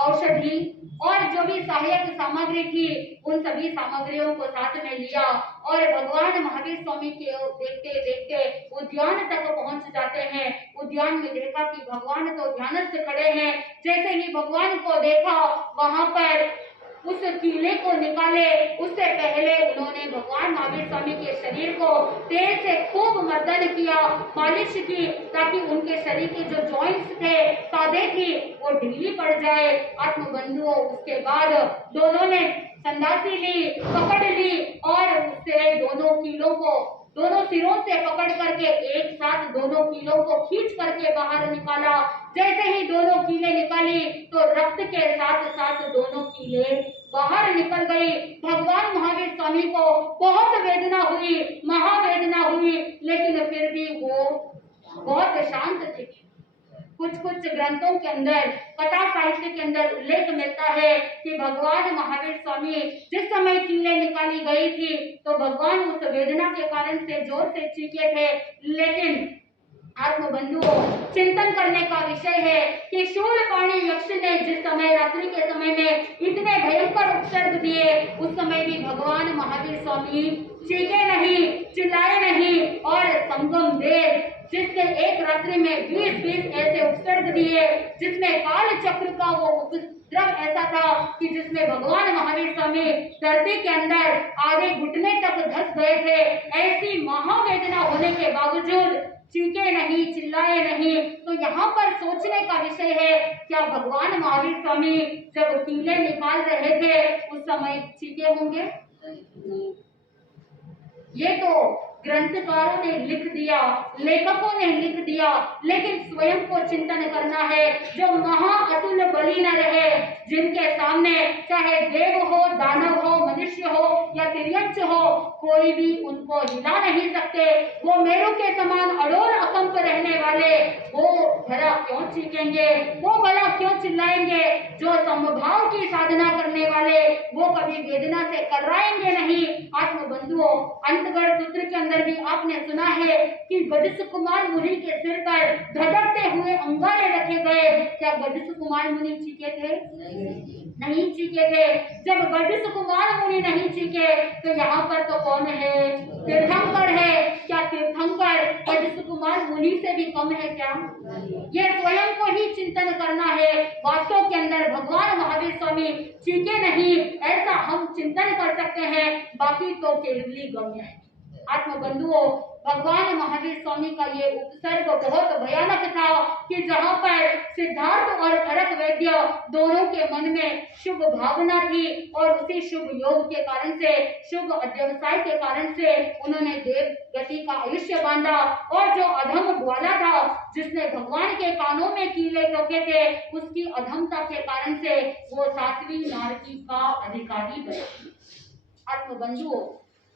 औषधि और जो भी सहायक सामग्री थी उन सभी सामग्रियों को साथ में लिया और भगवान महावीर स्वामी के देखते देखते उद्यान तक पहुंच जाते हैं। उद्यान में देखा कि भगवान तो ध्यानस्थ खड़े हैं। जैसे ही भगवान को देखा, वहां पर उस कीले को निकाले उससे पहले उन्होंने भगवान महावीर स्वामी के शरीर को तेल से खूब मर्दन किया, मालिश की, ताकि उनके शरीर के जो जॉइंट्स थे, सादे थी, वो ढीली पड़ जाए। आत्मबंधुओं, उसके बाद दोनों ने संदासी ली, पकड़ ली और उससे दोनों कीलों को दोनों सिरों से पकड़ करके एक साथ दोनों कीलों को खींच करके बाहर निकाला। जैसे ही दोनों कीलें निकाली तो रक्त के साथ साथ दोनों कीलें बाहर निकल गई। भगवान महावीर स्वामी को बहुत वेदना हुई, महावेदना हुई, लेकिन फिर भी वो बहुत शांत थे। कुछ ग्रंथों के अंदर, कथा साहित्य के अंदर उल्लेख मिलता है कि भगवान महावीर स्वामी जिस समय कीलें निकाली गई थी तो भगवान उस वेदना के कारण से जोर से चीखे थे। लेकिन आत्मबंधुओं, चिंतन करने का विषय है कि शूलपाणी यक्ष ने जिस समय रात्रि के समय में इतने भयंकर उपसर्ग दिए, उस समय भी भगवान महावीर स्वामी चीखे नहीं, चिल्लाए नहीं और संगम देव जिसने एक रात्रि में 20 ऐसे उपसर्ग दिए, जिसमें काल चक्र का वो उपद्रव ऐसा था कि जिसमें भगवान महावीर स्वामी धरती के अंदर आधे घुटने तक धंस गए थे। ऐसी महावेदना होने के बावजूद चीखे नहीं, चिल्लाए नहीं। तो यहाँ पर सोचने का विषय है, क्या भगवान महावीर स्वामी जब कीले निकाल रहे थे उस समय चीखे होंगे? ये तो ग्रंथकारों ने लिख दिया, लेखकों ने लिख दिया, लेकिन स्वयं को चिंतन करना है। जो महा अतुल बलि न रहे, जिनके सामने चाहे देव हो, दानव हो, मनुष्य हो या तिर्यंच हो, कोई भी उनको हिला नहीं सकते। वो मेरू के समान अडोल अकंप रहने वाले, वो भला क्यों चीखेंगे, वो भला क्यों चिल्लाएंगे? जो समभाव की साधना करने वाले, वो कभी वेदना से कर्राएंगे नहीं। आत्मबंधुओं, अंतगढ़ सूत्र के अंदर भी आपने सुना है कि गजसुकुमार मुनि के सिर पर धधकते हुए अंगारे रखे गए। क्या गजसुकुमार मुनि चीखे थे? नहीं चीखे थे। जब गजसुकुमार मुनि नहीं चीखे तो यहाँ पर तो कौन है? तीर्थंकर है। क्या तीर्थंकर गजसुकुमार मुनि से भी कम है क्या? ये स्वयं को ही चिंतन करना है। वास्तव के अंदर भगवान महावीर स्वामी चीखे नहीं, ऐसा हम चिंतन कर सकते हैं, बाकी तो केवली गम्य है। आत्मबंधुओं, भगवान महावीर स्वामी का ये उपसर्ग बहुत भयानक था कि जहाँ पर सिद्धार्थ और भरत वैद्य दोनों के मन में शुभ भावना थी और उसी शुभ योग के कारण से, शुभ अध्यवसाय के कारण से उन्होंने देव गति का आयुष्य बांधा। और जो अधम ग्वाला था जिसने भगवान के कानों में कीले ठोके थे, उसकी अधमता के कारण से वो 7वीं नारकी का अधिकारी बने। आत्मबंधुओं,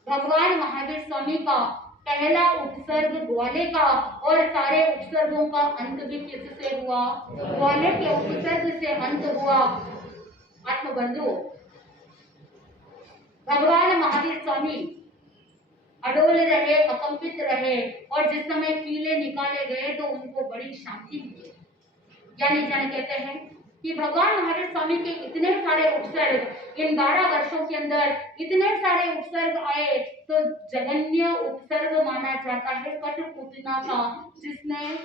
भगवान महावीर स्वामी का पहला उपसर्ग ग्वाले का और सारे उपसर्गों का अंत भी किससे हुआ? ग्वाले के उपसर्ग से अंत हुआ। आत्मबंधुओं, भगवान महावीर स्वामी अडोल रहे, अकंपित रहे और जिस समय कीले निकाले गए तो उनको बड़ी शांति मिली। ज्ञानी जन कहते हैं कि भगवान महावीर स्वामी के इतने सारे उपसर्ग, इन 12 वर्षों के अंदर इतने सारे उपसर्ग आए तो जघन्य उपसर्ग माना जाता है कठपुतना का, जिसने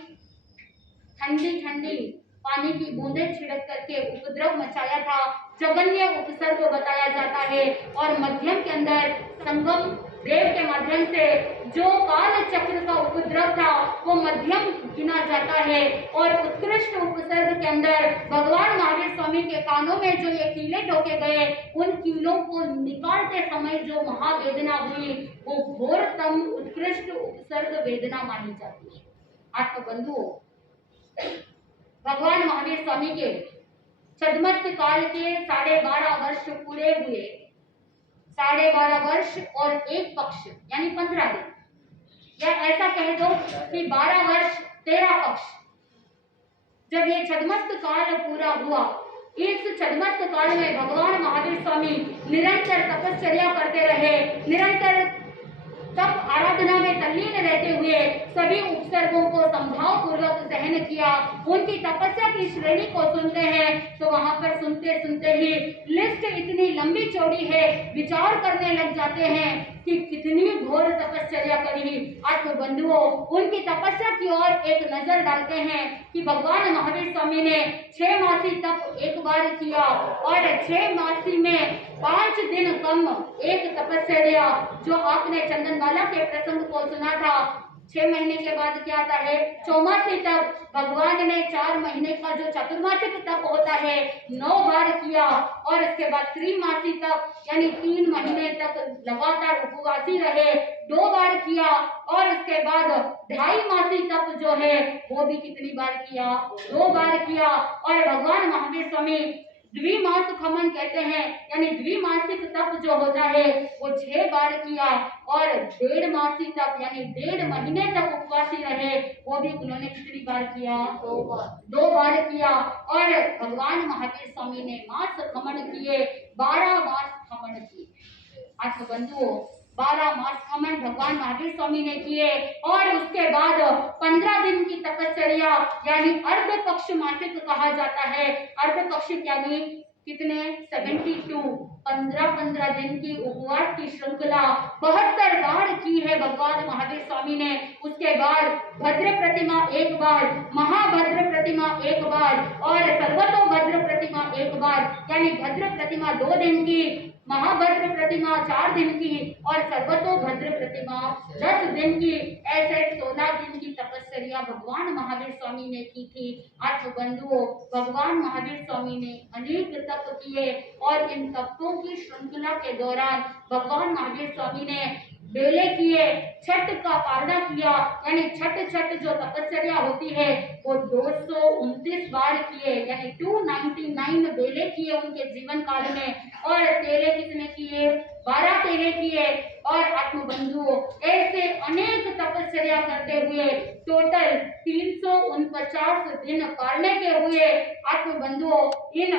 ठंडी ठंडी पानी की बूंदें छिड़क करके उपद्रव मचाया था, जघन्य उपसर्ग बताया जाता है। और मध्यम के अंदर संगम देव के माध्यम से जो काल चक्र का उपद्रव था वो मध्यम गिना जाता है। और उत्कृष्ट उपसर्ग के अंदर भगवान महावीर स्वामी के कानों में जो ये कीले ठोके गए, उन कीलों को निकालते समय जो महावेदना हुई वो घोरतम उत्कृष्ट उपसर्ग वेदना मानी जाती है। आत्मबंधुओं, भगवान महावीर स्वामी के छद्मस्त काल के 12.5 वर्ष पूरे हुए। 12.5 वर्ष और 1 पक्ष यानी 15 दिन, या ऐसा कह दो कि 12 वर्ष 13 पक्ष। जब ये छद्मस्त काल पूरा हुआ, इस छद्मस्त काल में भगवान महावीर स्वामी निरंतर तपश्चर्या करते रहे, निरंतर तप आराधना में तल्लीन रहते हुए सभी उपसर्गों को संभाव पूर्वक सहन किया। उनकी तपस्या की श्रेणी को सुनते हैं तो वहां पर सुनते सुनते ही लिस्ट इतनी लंबी चौड़ी है, विचार करने लग जाते हैं कि कितनी घोर तपश्चर्या करी। आत्मबंधुओं, उनकी तपस्या की ओर एक नजर डालते हैं कि भगवान महावीर स्वामी ने 6 मासी तप एक बार किया और 6 मासी में 5 दिन कम एक तपस्या, जो आपने चंदनवाला के प्रसंग को सुना था। 6 महीने के बाद क्या आता है? चौमासी तप। भगवान ने 4 महीने का जो चतुर्मासिक तप होता है 9 बार किया और इसके बाद त्रिमासी तप यानी 3 महीने तक लगातार उपवासी रहे, 2 बार किया। और इसके बाद 2.5 मासी तप जो है वो भी कितनी बार किया? 2 बार किया। और भगवान महावीर स्वामी द्विमास खमन कहते हैं, यानी द्विमासिक तप जो होता है वो 6 बार किया और 1.5 मासी तप यानी 1.5 महीने तक उपवासी रहे, वो भी उन्होंने कितनी बार किया? 2 बार किया। और भगवान महावीर स्वामी ने मास खमन किए, 12 मास खमन किए। आत्मबंधुओं, 12 मास खमन भगवान महावीर स्वामी ने किए और उसके बाद 15 दिन की तपश्चर्या यानी अर्ध पक्ष मासिक कहा जाता है। अर्ध पक्ष यानी कितने? 72, 15 दिन की उपवास की श्रृंखला 72 बार की है भगवान महावीर स्वामी ने। उसके बाद भद्र प्रतिमा 1 बार, महाभद्र प्रतिमा 1 बार और सर्वतोभद्र प्रतिमा 1 बार, यानी भद्र प्रतिमा 2 दिन की, महाभद्र प्रतिमा 4 दिन की और सर्वतोभद्र प्रतिमा 10 दिन की। ऐसे 16 दिन की तपस्या भगवान महावीर स्वामी ने की थी। आत्मबंधुओं, भगवान महावीर स्वामी ने अनेक तप किए और इन तपों की श्रृंखला के दौरान भगवान महावीर स्वामी ने बेले किए, छठ का पारणा किया, यानी छठ जो तपस्या होती है वो 229 बार किए, यानी 299 बेले किए उनके जीवन काल में। और तेले कितने किए? 12 तेले किए। और आत्मबंधुओं, ऐसे अनेक तपस्या करते हुए टोटल 349 दिन पारने के हुए। आत्मबंधुओं, इन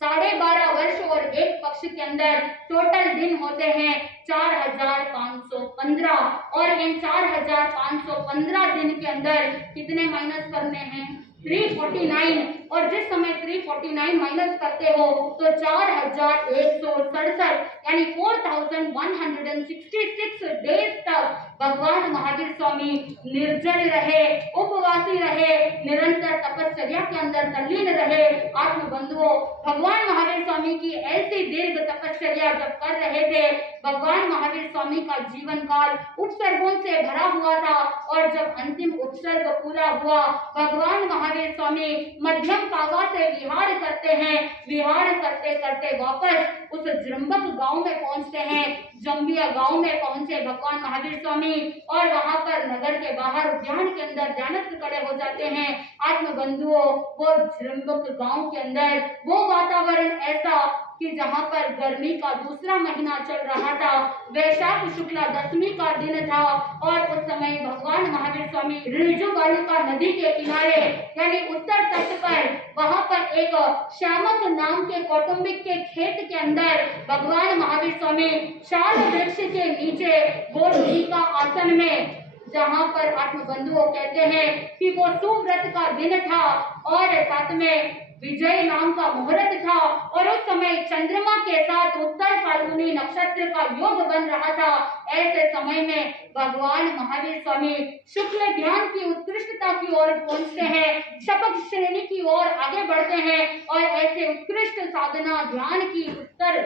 12.5 वर्ष और 1 पक्ष के अंदर टोटल दिन होते हैं 4515 और इन 4515 दिन के अंदर कितने माइनस करने हैं? 349। और जिस समय 349 माइनस करते हो तो 4167 यानी 4166 डेज तक भगवान महावीर स्वामी निर्जल रहे, उपवासी रहे, निरंतर तपश्चर्या के अंदर तल्लीन रहे। आत्म बंधुओं, भगवान महावीर स्वामी की ऐसी दीर्घ तपश्चर्या जब कर रहे थे, भगवान महावीर स्वामी का जीवन काल उपसर्गों से भरा हुआ था और जब अंतिम उपसर्ग पूरा हुआ, भगवान महावीर स्वामी मध्यम पागा से विहार करते हैं। विहार करते करते वापस उस जृंबक गांव में पहुंचते हैं। जंबिया गांव में पहुंचे भगवान महावीर स्वामी और वहां पर नगर के बाहर उद्यान के अंदर ध्यानस्थ खड़े हो जाते हैं। आत्म बंधुओं, वो जृंबक गांव के अंदर वो वातावरण ऐसा कि जहां पर गर्मी का दूसरा महीना चल रहा था, वैशाख शुक्ला दशमी का दिन था और उस समय भगवान महावीर स्वामी रिजु बालिका नदी के किनारे यानी उत्तर तट पर वहां पर एक श्यामक नाम के कौटुंबिक के खेत के अंदर भगवान महावीर स्वामी शाल वृक्ष के नीचे गोलजी का आसन में, जहां पर आत्म बंधुओं कहते हैं कि वो सुव्रत का दिन था और साथ में विजय नाम का मुहूर्त था और उस समय चंद्रमा के साथ उत्तर फाल्गुनी नक्षत्र का योग बन रहा था। ऐसे समय में भगवान महावीर स्वामी शुक्ल ध्यान की उत्कृष्टता की ओर पहुंचते हैं, शपथ श्रेणी की ओर आगे बढ़ते हैं और ऐसे उत्कृष्ट साधना ध्यान की उत्तर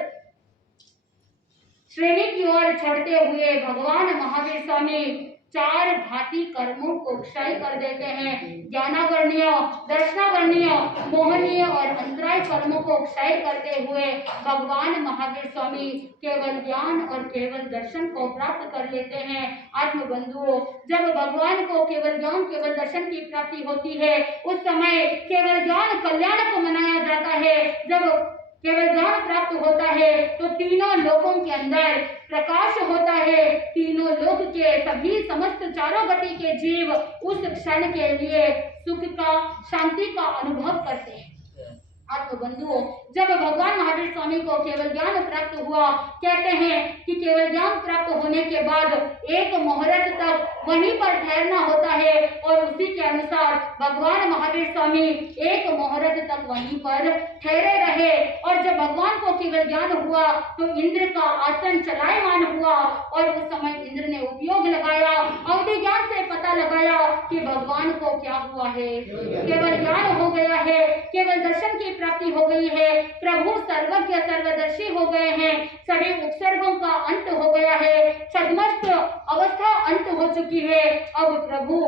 श्रेणी की ओर चढ़ते हुए भगवान महावीर स्वामी चार भांति कर्मों को क्षय कर देते हैं। ज्ञानावर्णीय, दर्शनावर्णीय, मोहनीय और अंतराय कर्मों को क्षय करते हुए भगवान महावीर स्वामी केवल ज्ञान और केवल दर्शन को प्राप्त कर लेते हैं। आत्म बंधुओं, जब भगवान को केवल ज्ञान केवल दर्शन की प्राप्ति होती है, उस समय केवल ज्ञान कल्याण को मनाया जाता है। जब केवल ज्ञान प्राप्त होता है तो तीनों लोकों के अंदर प्रकाश होता है। तीनों लोक के सभी समस्त चारों गति के जीव उस क्षण के लिए सुख का, शांति का अनुभव करते हैं। आत्म बंधुओं, जब भगवान महावीर स्वामी को केवल ज्ञान प्राप्त हुआ, कहते हैं कि केवल ज्ञान प्राप्त होने के बाद एक मुहूर्त तक वहीं पर ठहरना होता है और उसी के अनुसार भगवान महावीर स्वामी एक मुहूर्त तक वहीं पर ठहरे रहे। और जब भगवान को केवल ज्ञान हुआ तो इंद्र का आसन चलायमान हुआ और उस समय इंद्र ने उपयोग लगाया, अवधि ज्ञान से पता लगाया कि भगवान को क्या हुआ है, केवल ज्ञान हो गया है, केवल दर्शन की प्राप्ति हो गई है, प्रभु सर्वज्ञ सर्वदर्शी हो गए हैं, सभी उपसर्गों का अंत हो गया है, छद्मस्त अवस्था अंत हो चुकी है। अब प्रभु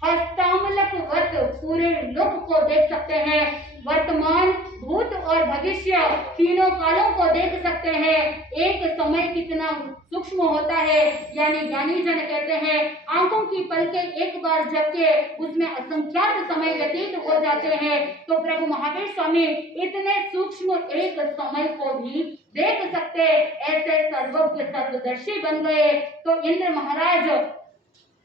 हस्तामलक वत पूरे लोक को देख सकते हैं, वर्तमान, भूत और भविष्य तीनों कालों को देख सकते हैं। एक समय कितना सूक्ष्म होता है, यानी ज्ञानी जन कहते हैं आंखों की पलकें एक बार झपके उसमें असंख्यात समय व्यतीत हो जाते हैं। तो प्रभु महावीर स्वामी इतने सूक्ष्म एक समय को भी देख सकते, ऐसे सर्वज्ञ सर्वदर्शी बन गए। तो इंद्र महाराज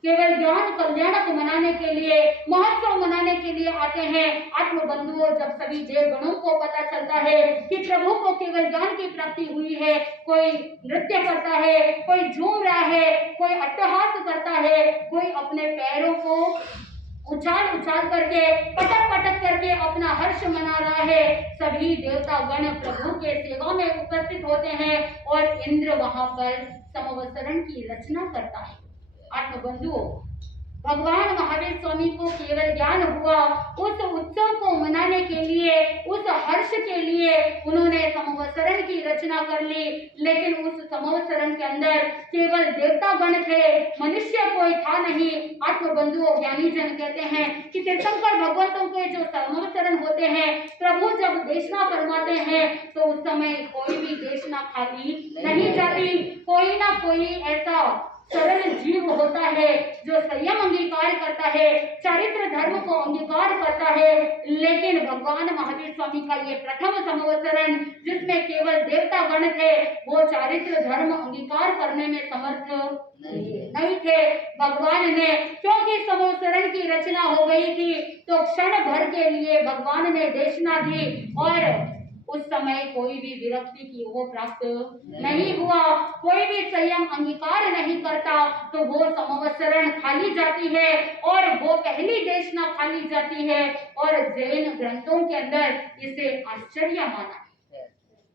केवल ज्ञान कल्याण को मनाने के लिए, महोत्सव मनाने के लिए आते हैं। आत्म बंधुओं, जब सभी देवगणों को पता चलता है कि प्रभु को केवल ज्ञान की प्राप्ति हुई है, कोई नृत्य करता है, कोई झूम रहा है, कोई अट्टहास करता है, कोई अपने पैरों को उछाल उछाल करके, पटक पटक करके अपना हर्ष मना रहा है। सभी देवता गण प्रभु के सेवा में उपस्थित होते हैं और इंद्र वहां पर संवत्सरण की रचना करता है। आत्म बंधुओं, भगवान महावीर स्वामी को केवल ज्ञान हुआ, उस उत्सव को मनाने के लिए, उस हर्ष के लिए उन्होंने संवत्सरण की रचना कर ली। लेकिन उस संवत्सरण के अंदर केवल देवता गण थे, मनुष्य कोई था नहीं। आत्म बंधुओं, ज्ञानी जन कहते हैं कि तीर्थंकर भगवंतों के जो संवत्सरण होते हैं, प्रभु जब देशना फरमाते हैं तो उस समय कोई भी देशना खाली नहीं जाती। कोई ना कोई ऐसा सरल जीव होता है जो संयम अंगीकार करता है, चरित्र धर्म को अंगीकार करता है। लेकिन भगवान महावीर स्वामी का ये प्रथम संवत्सरण जिसमें केवल देवता गण थे, वो चारित्र धर्म अंगीकार करने में समर्थ नहीं थे। भगवान ने, क्योंकि संवत्सरण की रचना हो गई थी, तो क्षण भर के लिए भगवान ने देशना दी और उस समय कोई भी विरक्ति की वो प्राप्त नहीं हुआ, कोई भी संयम अंगीकार नहीं करता, तो वो संवत्सरण खाली जाती है और वो पहली देशना खाली जाती है। और जैन ग्रंथों के अंदर इसे आश्चर्य माना है।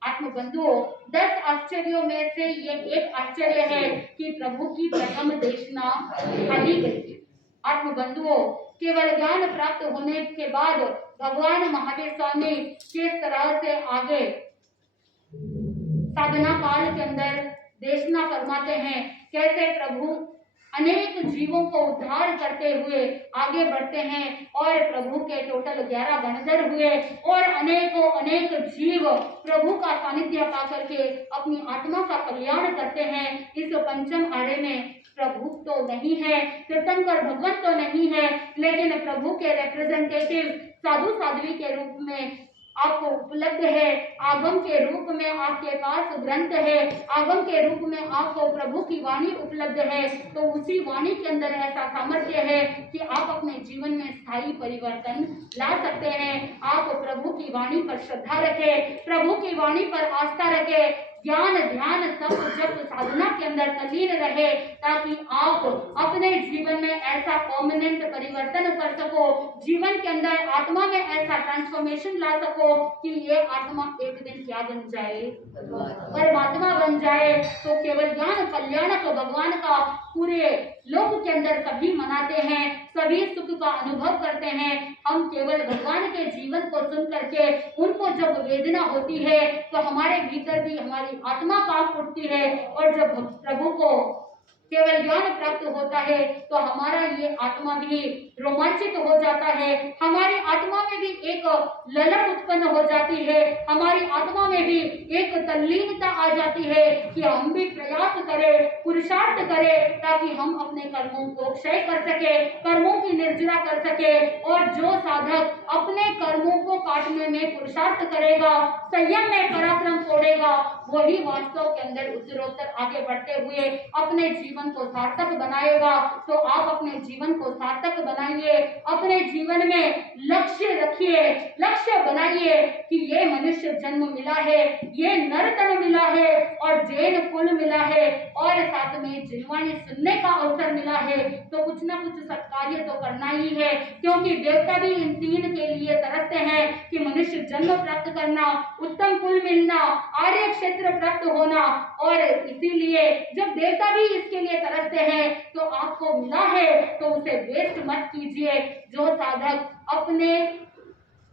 आत्मबंधुओं, 10 आश्चर्यों में से ये एक आश्चर्य है कि प्रभु की प्रथम देशना खाली गई। आत्मबंधुओं, केवल ज्ञान प्राप्त होने के बाद भगवान महावीर स्वामी किस तरह से आगे साधना काल के अंदर देशना फरमाते हैं, कैसे प्रभु अनेक जीवों को उद्धार करते हुए आगे बढ़ते हैं और प्रभु के टोटल 11 गणधर हुए और अनेकों अनेक जीव प्रभु का सानिध्य पा करके अपनी आत्मा का कल्याण करते हैं। इस पंचम आर्य में प्रभु तो नहीं है, तीर्थंकर भगवत तो नहीं है, लेकिन प्रभु के रिप्रेजेंटेटिव साधु साध्वी के रूप में आपको उपलब्ध है। आगम के रूप में आपके पास ग्रंथ है, आगम के रूप में आपको प्रभु की वाणी उपलब्ध है। तो उसी वाणी के अंदर ऐसा सामर्थ्य है कि आप अपने जीवन में स्थायी परिवर्तन ला सकते हैं। आप प्रभु की वाणी पर श्रद्धा रखें, प्रभु की वाणी पर आस्था रखें, ज्ञान ध्यान तप जप साधना के अंदर तल्लीन रहे, ताकि आप अपने जीवन में ऐसा परमानेंट परिवर्तन कर सको, जीवन के अंदर आत्मा में ऐसा ट्रांसफॉर्मेशन ला सको कि ये आत्मा एक दिन क्या बन जाए, परमात्मा बन जाए। तो केवल ज्ञान कल्याणक भगवान का पूरे लोक के अंदर सभी मनाते हैं, सभी सुख का अनुभव करते हैं। हम केवल भगवान के जीवन को सुन करके उनको जब वेदना होती है तो हमारे भीतर भी हमारी आत्मा कांप उठती है, और जब प्रभु को केवल ज्ञान प्राप्त होता है तो हमारा ये आत्मा भी रोमांचित हो जाता है, हमारी आत्मा में भी एक ललक उत्पन्न हो जाती है, हमारी आत्मा में भी एक तल्लीनता आ जाती है कि हम भी प्रयास करें, पुरुषार्थ करें, ताकि हम अपने कर्मों को क्षय कर सके, कर्मों की निर्जरा कर सके। और जो साधक अपने कर्मों को काटने में पुरुषार्थ करेगा, संयम में पराक्रम तोड़ेगा, वही वास्तव के अंदर उत्तरोत्तर आगे बढ़ते हुए अपने जीवन को सार्थक बनाएगा। तो आप अपने जीवन को सार्थक बनाइए, अपने जीवन में लक्ष्य रखिए, लक्ष्य बनाइए कि ये मनुष्य जन्म मिला है, ये नरतन मिला है और जैन कुल मिला है और साथ में जिनवाणी सुनने का अवसर मिला है, तो कुछ ना कुछ सत्कार्य तो करना ही है, क्योंकि देवता भी इन तीन के लिए तरसते हैं कि मनुष्य जन्म प्राप्त करना, उत्तम कुल मिलना, आर्य क्षेत्र प्राप्त होना। और इसीलिए जब देवता भी इसके लिए तरसते हैं तो आपको मिला है तो उसे वेस्ट मत कीजिए। जो साधक अपने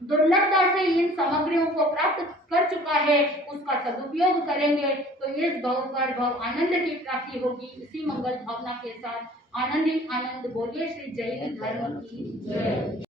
दुर्लभता से इन सामग्रियों को प्राप्त कर चुका है उसका सदुपयोग करेंगे तो इस भव पर भव आनंद की प्राप्ति होगी। इसी मंगल भावना के साथ आनंद ही आनंद बोलिए श्री जैन धर्म की जय।